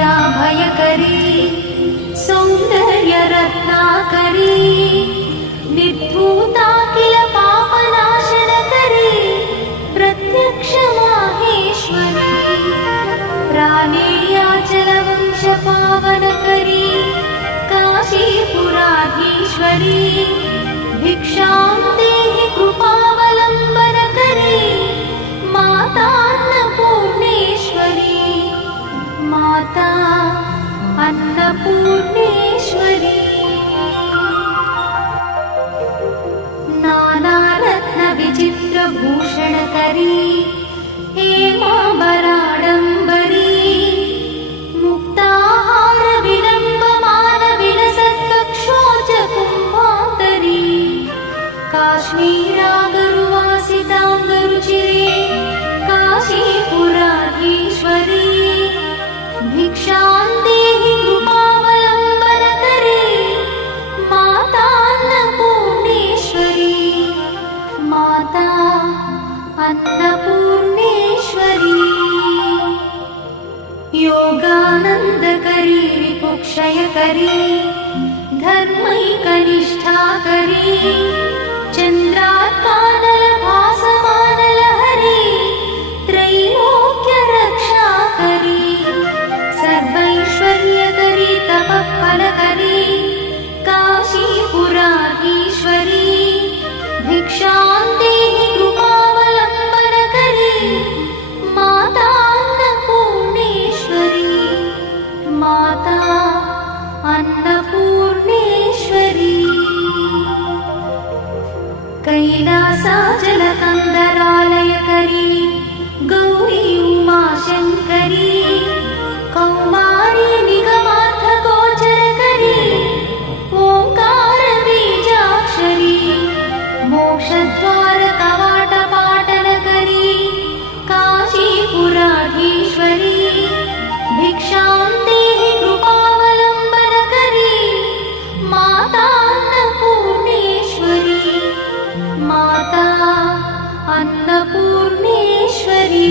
भयकरी सौन्दर्यरत्नाकरी निर्धूता किल पापनाशनकरी प्रत्यक्ष माहेश्वरी प्राणेयाचलवंशपावनकरी काशीपुराधीश्वरी भिक्षां देहि कृपावलम्बनकरी मातान्नपूर्णेश्वरी माता अन्नपूर्णेश्वरी नानारत्नविचित्रभूषणकरी हेमाम्बराडम्बरी मुक्ताहारविलम्बमानविलसत्कक्षोजकुम्भान्तरी काश्मीरागरुवासिताङ्गरुचिरे काशीपुराधीश्वरी भिक्षां देहि कृपावलम्बनकरी मातान्नपूर्णेश्वरी माता अन्नपूर्णेश्वरी योगानन्दकरी रिपुक्षयकरी धर्मैकनिष्ठाकरी चन्द्रात्कानलभासमानलहरी त्रैलोक्यरक्षाकरी सर्वैश्वर्यकरी तपःफलकरी काशीपुराधीश्वरी भिक्षां देहि कृपावलम्बनकरी मातान्नपूर्णेश्वरी माता अन्नपूर्णेश्वरी कैलासाचलकन्दरालयकरी गौरी उमाशङ्करी कौमारी निगमार्थगोचरकरी ओङ्कारबीजाक्षरी मोक्षद्वारकवाटपाटनकरी काशीपुराधीश्वरी भिक्षां देहि कृपावलम्बनकरी मातान्नपूर्णेश्वरी माता अन्नपूर्णेश्वरी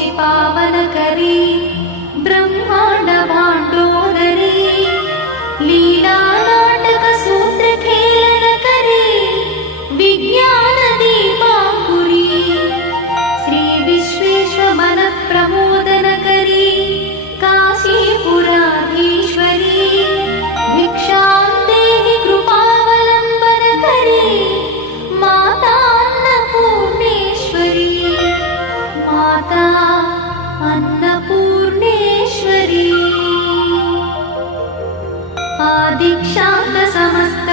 दृश्यादृश्यविभूतिपावनकरी ब्रह्माण्डभाण्डोदरी लीलानाटकसूत्रखेलनकरी विज्ञानदीपाङ्कुरी श्रीविश्वेश्वमनप्रमोदनकरी काशीपुराधीश्वरी भिक्षां देहि कृपावलम्बनकरी मातान्नपूर्णेश्वरी माता अन्नपूर्णेश्वरी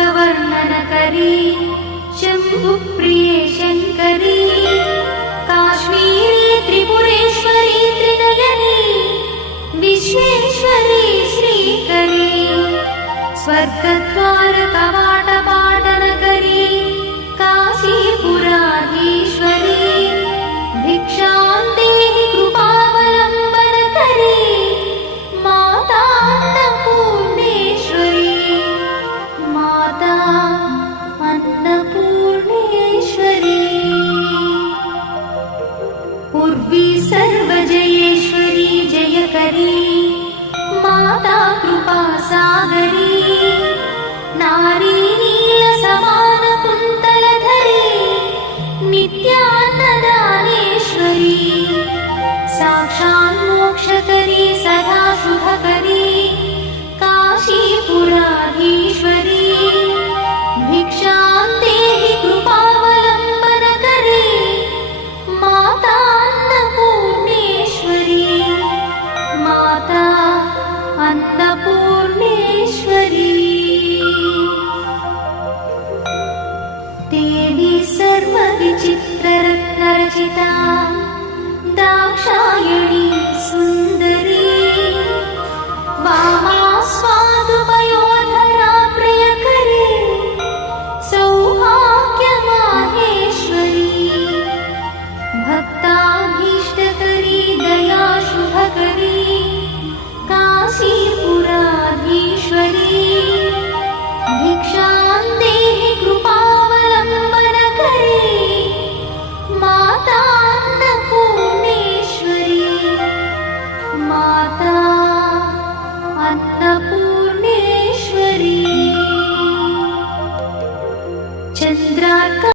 आदिक्षान्तसमस्तवर्णनकरी शम्भुप्रिये शङ्करी काश्मीरी त्रिपुरेश्वरी त्रिनयनी विश्वेश्वरी श्रीकरी स्वर्गद्वारकवाटपाटनकरी काशीपुराधीश्वरी भिक्षां देहि कृपावलम्बनकरी माता अन्नपूर्णेश्वरी माता अन्नपूर्णेश्वरी उर्वी सर्वजयेश्वरी जयकरी माता कृपासागरी नारी नीलसमानकुन्तलधरी नित्यान्नदानेश्वरी साक्षान्मोक्षकरी सदा शुभकरी